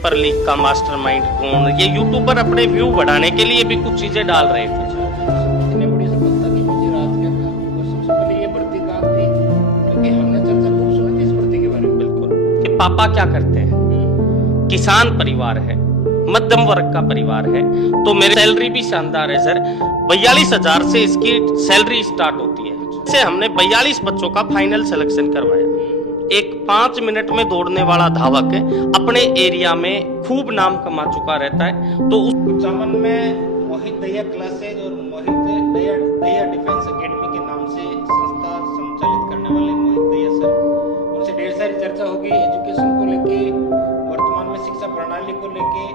Paper leak का mastermind कौन, ये यूट्यूबर अपने व्यू बढ़ाने के लिए भी कुछ चीजें डाल रहे थे। इतनी बड़ी सफलता के पीछे राज क्या था और सबसे पहले ये भर्ती कहाँ थी, क्योंकि हमने चर्चा खूब सुनी थी इस भर्ती के बारे में। बिल्कुल कि पापा क्या करते हैं, किसान परिवार है, मध्यम वर्ग का परिवार है, तो मेरी सैलरी भी शानदार है सर। 42,000 से इसकी सैलरी स्टार्ट होती है। से हमने 42 बच्चों का फाइनल सिलेक्शन करवाया। एक 5 मिनट में दौड़ने वाला धावक अपने एरिया में खूब नाम कमा चुका रहता है। तो उस कुचामन में मोहित दहिया क्लासेज और मोहित दहिया डिफेंस एकेडमी के नाम से संस्था संचालित करने वाले मोहित दहिया सर, उनसे ढेर सारी चर्चा होगी एजुकेशन को लेके, वर्तमान में शिक्षा प्रणाली को लेके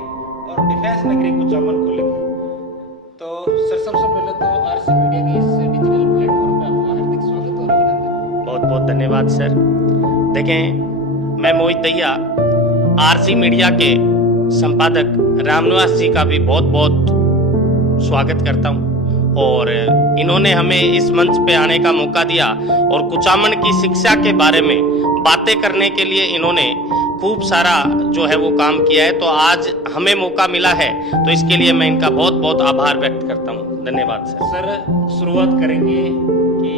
और डिफेंस नगरी कुचामन को लेके। तो सर सबसे पहले तो आरसी मीडिया के इस डिजिटल प्लेटफॉर्म पे आपका हार्दिक स्वागत और अभिनंदन। बहुत बहुत धन्यवाद सर। देखें, मैं मोहित दहिया आरसी मीडिया के संपादक रामनिवास जी का भी बहुत बहुत स्वागत करता हूं, और इन्होंने हमें इस मंच पे आने का मौका दिया और कुचामन की शिक्षा के बारे में बातें करने के लिए इन्होंने खूब सारा जो है वो काम किया है। तो आज हमें मौका मिला है, तो इसके लिए मैं इनका बहुत बहुत आभार व्यक्त करता हूँ। धन्यवाद सर। सर शुरुआत करेंगे कि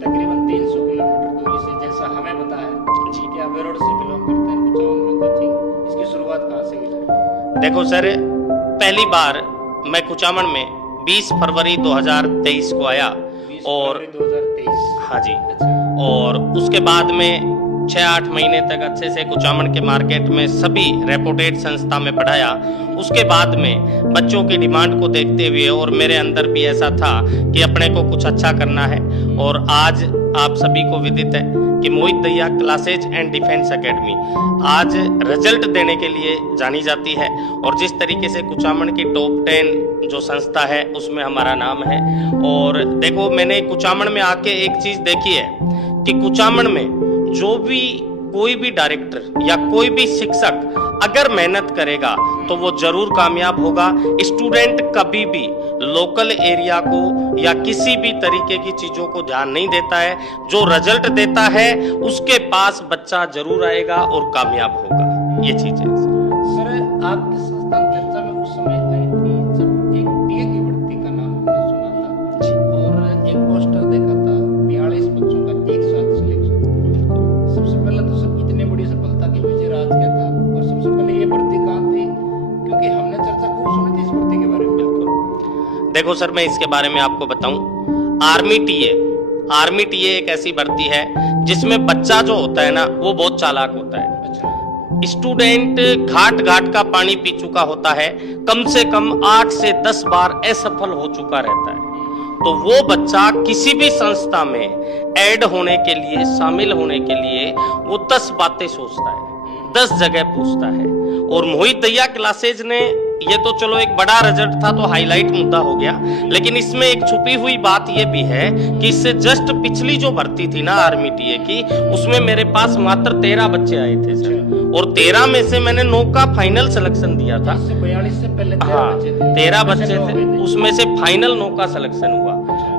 तकरीबन 300 किलोमीटर दूरी से, जैसा हमें पता है जी कि आप बेरोड से बिलोंग करते हैं, कुचामन में कोचिंग, इसकी शुरुआत कहाँ से हुई? देखो सर, पहली बार मैं कुचामन में 20 फरवरी 2023 को आया, 20 और फरवरी 2023। हाँ जी, अच्छा। और उसके बाद में 6-8 महीने तक अच्छे से कुचामन के मार्केट में सभी रेपुटेड संस्था में पढ़ाया। उसके बाद में बच्चों की डिमांड को देखते हुए, और मेरे अंदर भी ऐसा था कि अपने को कुछ अच्छा करना है, और आज आप सभी को विदित है कि Mohit Dahiya classes and defence academy आज रिजल्ट देने के लिए जानी जाती है, और जिस तरीके से कुचामन की टॉप 10 जो संस्था है उसमें हमारा नाम है। और देखो, मैंने कुचामन में आके एक चीज देखी है कि कुचामन में जो भी कोई भी डायरेक्टर या कोई भी शिक्षक अगर मेहनत करेगा तो वो जरूर कामयाब होगा। स्टूडेंट कभी भी लोकल एरिया को या किसी भी तरीके की चीजों को ध्यान नहीं देता है। जो रिजल्ट देता है उसके पास बच्चा जरूर आएगा और कामयाब होगा। ये चीज है सर, आपके संस्थान चर्चा में उस समय आई थी जब एक डीए की भर्ती का नाम हमने सुना था और एक पोस्टर देखा था 42 बच्चों का एक साथ सिलेक्शन। सबसे पहले तो सर इतनी बड़ी सफलता के पीछे राज क्या था और सबसे पहले ये भर्ती कहाँ थी, क्योंकि हमने चर्चा खूब सुनी थी इस भर्ती के बारे में। बिल्कुल, देखो सर, मैं इसके बारे में आपको बताऊं। आर्मी टीए एक ऐसी भर्ती है जिसमें बच्चा जो होता है ना वो बहुत चालाक होता है। अच्छा। स्टूडेंट घाट घाट का पानी पी चुका होता है, कम से कम 8 से 10 बार असफल हो चुका रहता है। तो वो बच्चा किसी भी संस्था में ऐड होने के लिए, शामिल होने के लिए वो 10 बातें सोचता है, 10 जगह पूछता है। और मोहित दहिया क्लासेज ने, ये तो चलो एक बड़ा रिजल्ट था तो हाईलाइट मुद्दा हो गया, लेकिन इसमें एक छुपी हुई बात ये भी है कि इससे जस्ट पिछली जो भर्ती थी ना आर्मी टीए की, उसमें मेरे पास मात्र 13 बच्चे आए थे सर, और 13 में से मैंने 9 का फाइनल सिलेक्शन दिया था। 42 से पहले 13 हाँ, बच्चे थे। 13 बच्चे थे, उसमें से फाइनल 9 का सिलेक्शन हुआ।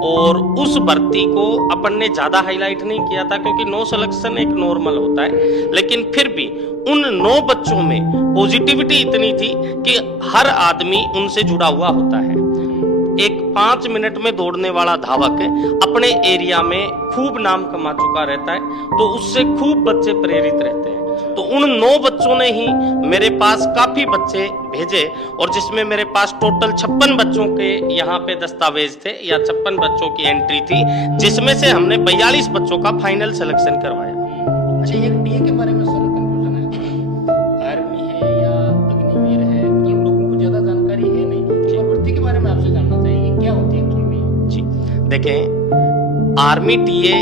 और उस भर्ती को अपन ने ज्यादा हाईलाइट नहीं किया था क्योंकि 9 सिलेक्शन एक नॉर्मल होता है, लेकिन फिर भी उन 9 बच्चों में पॉजिटिविटी इतनी थी कि हर आदमी उनसे जुड़ा हुआ होता है। एक 5 मिनट में दौड़ने वाला धावक अपने एरिया में खूब नाम कमा चुका रहता है, तो उससे खूब बच्चे प्रेरित रहते हैं। तो उन 9 बच्चों ने ही मेरे पास काफी बच्चे भेजे, और जिसमें मेरे पास टोटल 56 बच्चों के यहाँ पे दस्तावेज थे, या 56 बच्चों की एंट्री थी, जिसमें से हमने 42 बच्चों का फाइनल सिलेक्शन करवाया। अच्छा, एक डीए के बारे में सर कंफ्यूजन है, आर्मी है या अग्निवीर है, मतलब लोगों को ज्यादा जानकारी है नहीं, तो भर्ती के बारे में आपसे जानना चाहिए क्या होती है एक्चुअली में। जी देखें, आर्मी टीए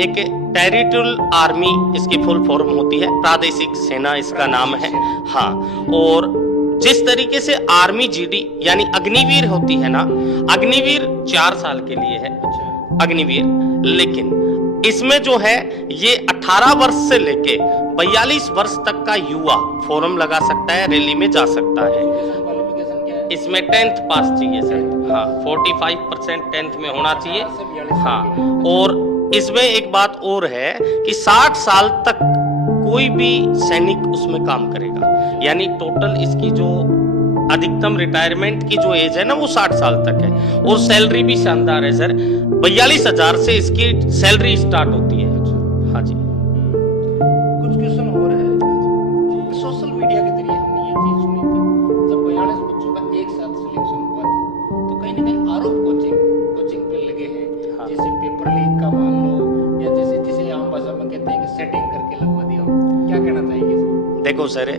एक टेरिटोरियल आर्मी इसकी फुल फॉर्म होती है, प्रादेशिक सेना इसका नाम है। हाँ, और जिस तरीके से आर्मी जीडी यानी अग्निवीर होती है ना, अग्निवीर 4 साल के लिए है अग्निवीर, लेकिन इसमें जो है ये 18 वर्ष से लेके 42 वर्ष तक का युवा फॉर्म लगा सकता है, रैली में जा सकता है। क्वालिफिकेशन क्या है? इसमें 10th पास चाहिए सर। हाँ, 45% 10th में होना चाहिए। हाँ, और इसमें एक बात और है कि 60 साल तक कोई भी सैनिक उसमें काम करेगा। यानी टोटल इसकी जो अधिकतम रिटायरमेंट की जो एज है ना वो 60 साल तक है। और सैलरी भी शानदार है सर, 42,000 से इसकी सैलरी स्टार्ट होती है। हाँ जी। कुछ क्वेश्चन और है। सोशल मीडिया के जरिए हमने ये चीज सुनी थी, जब 42 बच्चों का एक साथ सिलेक्शन हुआ था तो कहीं ना कहीं आरोप कोचिंग पे लगे हैं। हाँ। जैसे पेपर लीक का मान लो, या जैसे जिसे आम भाषा में कहते हैं कि सेटिंग करके लगवा दिया हो। क्या कहना चाहेंगे सर? देखो सर,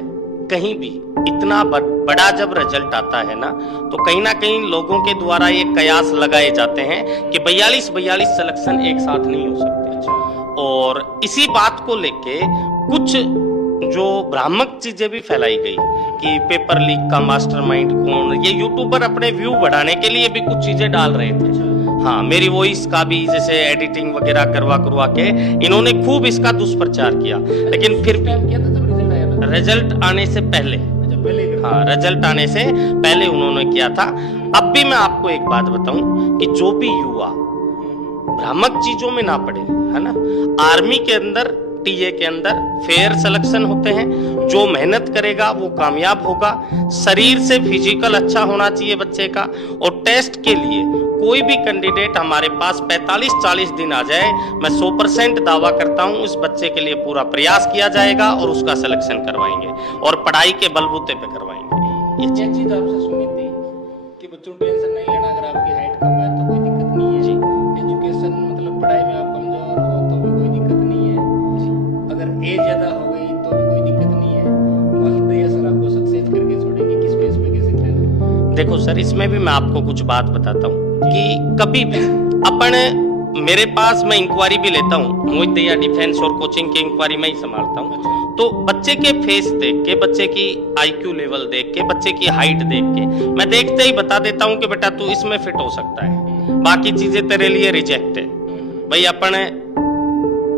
कहीं भी इतना बड़ा जब रिजल्ट आता है ना तो कहीं ना कहीं लोगों के द्वारा ये कयास लगाए जाते हैं कि 42 सिलेक्शन एक साथ नहीं हो सकते। और इसी बात को लेके कुछ जो भ्रामक चीजें भी फैलाई गई कि पेपर लीक का मास्टरमाइंड कौन, ये यूट्यूबर अपने व्यू बढ़ाने के लिए भी कुछ चीजें डाल रहे थे। हाँ, मेरी वॉइस का भी जैसे एडिटिंग वगैरह करवा के इन्होंने खूब इसका दुष्प्रचार किया। लेकिन फिर भी रिजल्ट आने से पहले, हाँ, रिजल्ट आने से पहले उन्होंने किया था। अब भी मैं आपको एक बात बताऊं कि जो भी युवा भ्रामक चीजों में ना पड़े, है ना। आर्मी के अंदर, टीए के अंदर फेयर सिलेक्शन होते हैं। जो मेहनत करेगा वो कामयाब होगा। शरीर से फिजिकल अच्छा होना चाहिए बच्चे का। और टेस्ट के लिए कोई भी कैंडिडेट हमारे पास 45-40 दिन आ जाए, मैं 100% दावा करता हूं उस बच्चे के लिए पूरा प्रयास किया जाएगा और उसका सिलेक्शन करवाएंगे और पढ़ाई के बलबूते पे करवाएंगे। ये चीज आपसे सुनी थी कि बच्चों टेंशन नहीं लेना, अगर आपकी हाइट कम है तो कोई दिक्कत नहीं है। एजुकेशन मतलब पढ़ाई में आप कमजोर हो तो भी कोई दिक्कत नहीं है। अगर एज ज्यादा हो गई तो भी कोई दिक्कत नहीं है। मोहित भैया सर आपको सक्सेस करके छोड़ेंगे, किस बेस पे कैसे करेंगे? देखो सर, इसमें भी मैं आपको कुछ बात बताता हूँ कि कभी भी अपन, मेरे पास मैं इंक्वायरी भी लेता हूँ, मोहित दहिया डिफेंस और कोचिंग की इंक्वायरी मैं ही संभालता हूँ। तो बच्चे के फेस देख के, बच्चे की IQ लेवल देख के, बच्चे की हाइट देख के मैं देखते ही बता देता हूँ कि बेटा तू इसमें फिट हो सकता है, बाकी चीजें तेरे लिए रिजेक्ट है। भाई अपन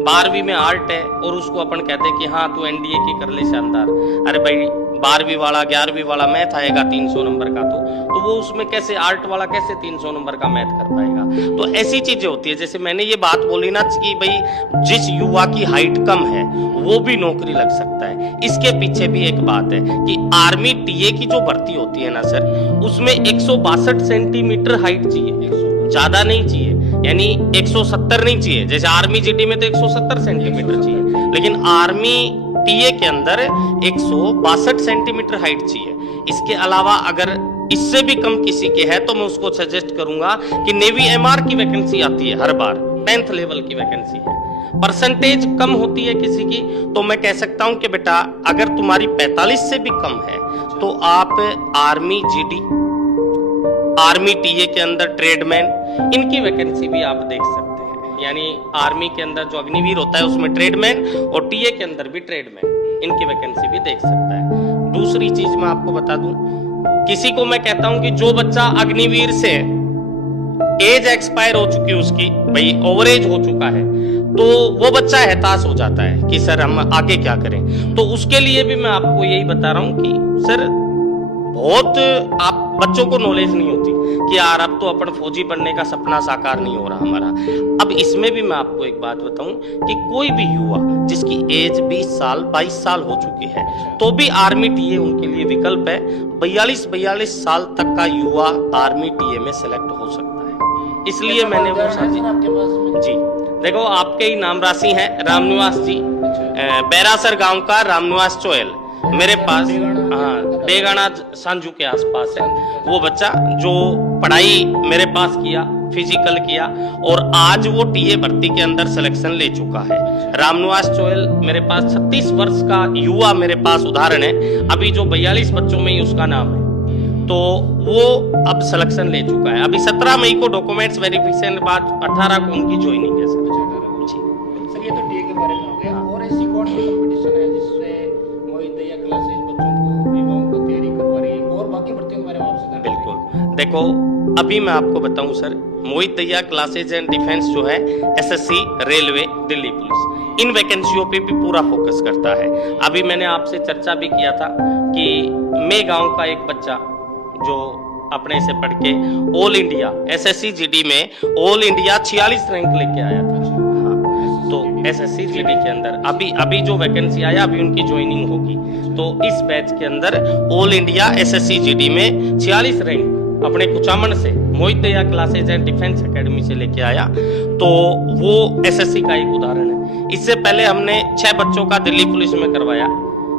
12वीं में आर्ट है और उसको अपन कहते हैं कि हाँ तू NDA की कर ले शानदार। अरे भाई 12वीं वाला 11वीं वाला मैथ आएगा 300 नंबर का, तो वो उसमें कैसे, आर्ट वाला कैसे 300 नंबर का मैथ कर पाएगा। तो ऐसी चीजें होती है। जैसे मैंने ये बात बोली ना कि भाई जिस युवा की हाइट कम है वो भी नौकरी लग सकता है, इसके पीछे भी एक बात है कि आर्मी टीए की जो भर्ती होती है ना सर, उसमें 162 सेंटीमीटर हाइट चाहिए, ज्यादा नहीं चाहिए। यानी 170 नहीं चाहिए, जैसे आर्मी जीडी में तो 170 सेंटीमीटर चाहिए, लेकिन आर्मी टीए के अंदर 162 सेंटीमीटर हाइट चाहिए। इसके अलावा अगर इससे भी कम किसी के है तो मैं उसको सजेस्ट करूंगा कि नेवी MR की वैकेंसी आती है हर बार, 10th लेवल की वैकेंसी है। परसेंटेज कम होती है किसी की तो मैं कह सकता हूं कि बेटा अगर तुम्हारी 45 से भी कम है तो आप आर्मी जीडी, आर्मी टीए के अंदर ट्रेडमैन, इनकी वैकेंसी भी आप देख सकते हैं। यानी आर्मी के अंदर जो अग्निवीर होता है उसमें ट्रेडमैन और टीए के अंदर भी ट्रेडमैन, इनकी वैकेंसी भी देख सकता है। दूसरी चीज मैं आपको बता दूं, किसी को मैं कहता हूं कि जो बच्चा अग्निवीर से एज एक्सपायर हो चुकी है, उसकी भाई ओवरेज हो चुका है, तो वो बच्चा हताश हो जाता है कि सर हम आगे क्या करें। तो उसके लिए भी मैं आपको यही बता रहा हूं कि सर बहुत आप बच्चों को नॉलेज नहीं होती कि यार अब तो अपन फौजी बनने का सपना साकार नहीं हो रहा हमारा। अब इसमें भी मैं आपको एक बात बताऊं कि कोई भी युवा जिसकी एज 20 साल 22 साल हो चुकी है तो भी आर्मी टीए उनके लिए विकल्प है। 42 साल तक का युवा आर्मी टीए में सिलेक्ट हो सकता है। इसलिए मैंने वो जी देखो आपके ही नाम राशि है रामनिवास जी, बैरासर गांव का रामनिवास चोयल मेरे पास, हाँ बेगाना सांजू के आसपास है वो बच्चा जो पढ़ाई मेरे पास किया, फिजिकल किया और आज वो टीए भर्ती के अंदर सिलेक्शन ले चुका है। रामनिवास चोयल मेरे पास 36 वर्ष का युवा मेरे पास उदाहरण है, अभी जो 42 बच्चों में ही उसका नाम है, तो वो अब सिलेक्शन ले चुका है। अभी 17 मई को डॉक्यूमेंट्स वेरिफिकेशन बाद 18 को उनकी ज्वाइनिंग है सर। सर ये तो टीए के बारे में हो गया, और ऐसी कौन सी कंपटीशन है जिससे मोहित दहिया क्लासेस बच्चों को, युवाओं को तैयारी करवा रही है, और बाकी भर्तियों के बारे में आपसे? बिल्कुल, देखो अभी मैं आपको बताऊं sir, Mohit Dahiya classes and defence जो है SSC, रेलवे, दिल्ली पुलिस, इन वैकेंसियों पे भी पूरा फोकस करता है। अभी मैंने आपसे चर्चा भी किया था कि मैं गांव का एक बच्चा जो अपने से पढ़ के ऑल इंडिया SSC GD में ऑल इंडिया 46 रैंक लेके आया था। हाँ, तो एसएससी जीडी के अंदर अभी जो वैकेंसी आया अभी उनकी ज्वाइनिंग होगी। तो इस बैच के अंदर ऑल इंडिया एसएससी जीडी में 46 रैंक अपने कुचामन से मोहित दया क्लासेज एंड डिफेंस एकेडमी से लेके आया। तो वो एसएससी का एक उदाहरण है। इससे पहले हमने 6 बच्चों का दिल्ली पुलिस में करवाया,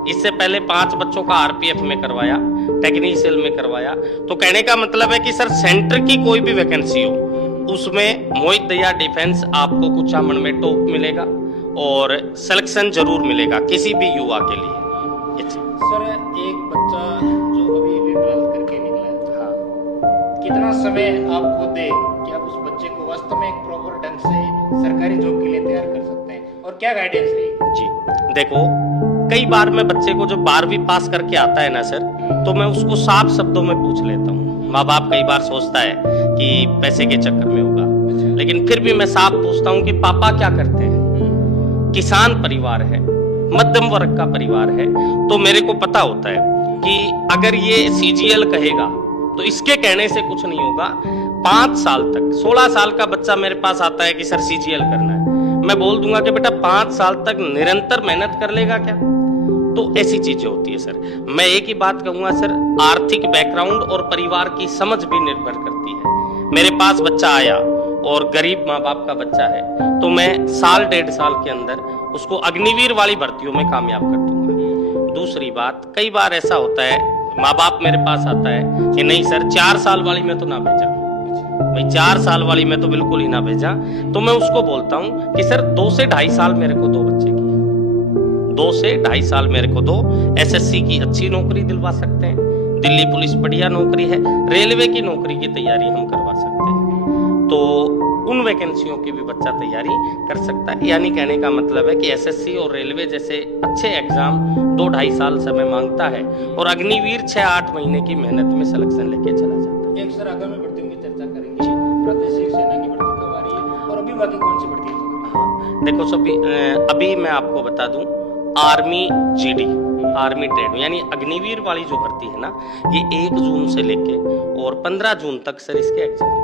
इससे पहले 5 बच्चों का आरपीएफ में करवाया, टेक्निकल में करवाया। तो कहने का मतलब है कि सर सेंटर की कोई भी वैकेंसी हो उसमें मोहित दया डिफेंस आपको कुचामन में टॉप मिलेगा और सिलेक्शन जरूर मिलेगा किसी भी युवा के लिए। सर एक बच्चा जो अभी 12th करके निकला है, हाँ, कितना समय आपको दे कि आप उस बच्चे को वास्तव में एक प्रॉपर ढंग से सरकारी जॉब के लिए तैयार कर सकते हैं, और क्या गाइडेंस रहेगी? जी देखो, कई बार मैं बच्चे को जब 12वीं पास करके आता है ना सर, तो मैं उसको साफ शब्दों में पूछ लेता हूँ। माँ बाप कई बार सोचता है कि पैसे के चक्कर में होगा, लेकिन फिर भी मैं साफ पूछता हूँ कि पापा क्या करते हैं। किसान परिवार है, मध्यम वर्ग का परिवार है, तो मेरे को पता होता है कि अगर ये सीजीएल कहेगा तो इसके कहने से कुछ नहीं होगा। 5 साल तक 16 साल का बच्चा मेरे पास आता है कि सर सीजीएल करना है, मैं बोल दूंगा कि बेटा 5 साल तक निरंतर मेहनत कर लेगा क्या? तो ऐसी चीजें होती है सर। मैं एक ही बात कहूंगा सर, आर्थिक बैकग्राउंड और परिवार की समझ भी निर्भर करती है। मेरे पास बच्चा आया और गरीब माँ बाप का बच्चा है, तो मैं साल 1.5 साल के अंदर उसको अग्निवीर वाली भर्तियों में कामयाब कर दूंगा। दूसरी बात, कई बार ऐसा होता है माँ बाप मेरे पास आता है कि नहीं सर 4 साल वाली में तो ना भेजा, भाई 4 साल वाली में तो बिल्कुल ही ना भेजा। तो मैं उसको बोलता हूँ कि सर 2 से 2.5 साल मेरे को दो बच्चे की, 2 से 2.5 साल मेरे को दो। एसएससी की अच्छी नौकरी दिलवा सकते हैं, दिल्ली पुलिस बढ़िया नौकरी है, रेलवे की नौकरी की तैयारी हम करवा सकते हैं। तो उन वैकेंसियों की भी बच्चा तैयारी कर सकता है। यानी कहने का मतलब है कि एसएससी और रेलवे जैसे अच्छे एग्जाम 2-2.5 साल समय मांगता है और अग्निवीर 6-8 महीने की मेहनत में सिलेक्शन लेके चला जाता है। एक सर आगामी भर्तियों की चर्चा करेंगे, प्रादेशिक सेना की भर्ती कब आ रही है और अभी बाकी कौन सी भर्ती है? हाँ देखो सभी, अभी मैं आपको बता दूं, आर्मी जीडी, आर्मी ट्रेड यानी अग्निवीर वाली जो भर्ती है ना, ये 1 जून से लेके और 15 जून तक सर इसके एग्जाम है।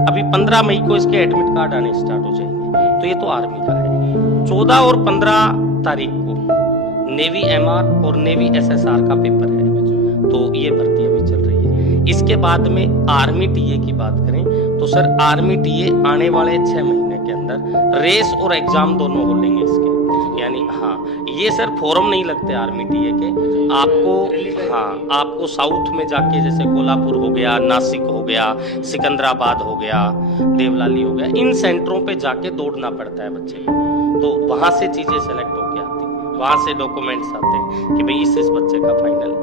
अभी 15 मई को इसके एडमिट कार्ड आने स्टार्ट हो जाएंगे, तो ये तो आर्मी का है। 14 और 15 तारीख को नेवी एमआर और नेवी एसएसआर का पेपर है, तो ये भर्ती अभी चल रही है। इसके बाद में आर्मी टीए की बात करें तो सर आर्मी टीए आने वाले 6 महीने के अंदर रेस और एग्जाम दोनों हो लेंगे इसके। यानी हाँ, ये सर फॉर्म नहीं लगते आर्मी टीए के, आपको साउथ में जाके जैसे कोल्हापुर हो गया, नासिक हो गया, सिकंदराबाद हो गया, देवलाली हो गया, इन सेंटरों पे जाके दौड़ना पड़ता है बच्चे को। तो वहां से चीजें सेलेक्ट होके आती हैं, वहां से डॉक्यूमेंट्स आते हैं कि भाई इस बच्चे का फाइनल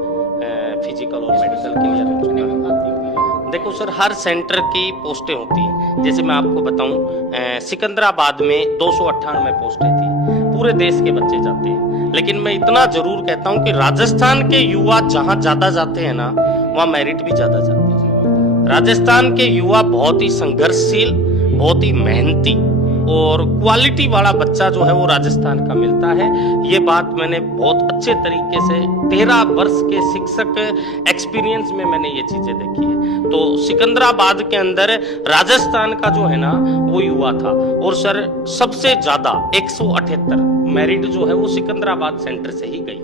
फिजिकल और मेडिकल क्लियर हो चुका है। देखो सर, हर सेंटर की पोस्टें होती हैं। जैसे मैं आपको बताऊं, सिकंदराबाद में 298 पोस्टें थी, पूरे देश के बच्चे जाते हैं। लेकिन मैं इतना जरूर कहता हूं कि राजस्थान के युवा जहां ज्यादा जाते हैं ना, वहां मेरिट भी ज्यादा जाती है। राजस्थान के युवा बहुत ही संघर्षशील, बहुत ही मेहनती और क्वालिटी वाला बच्चा जो है वो राजस्थान का मिलता है। ये बात मैंने बहुत अच्छे तरीके से 13 वर्ष के शिक्षक एक्सपीरियंस में मैंने ये चीजें देखी है। तो सिकंदराबाद के अंदर राजस्थान का जो है ना वो युवा था, और सर सबसे ज्यादा 178 मेरिट जो है वो सिकंदराबाद सेंटर से ही गई।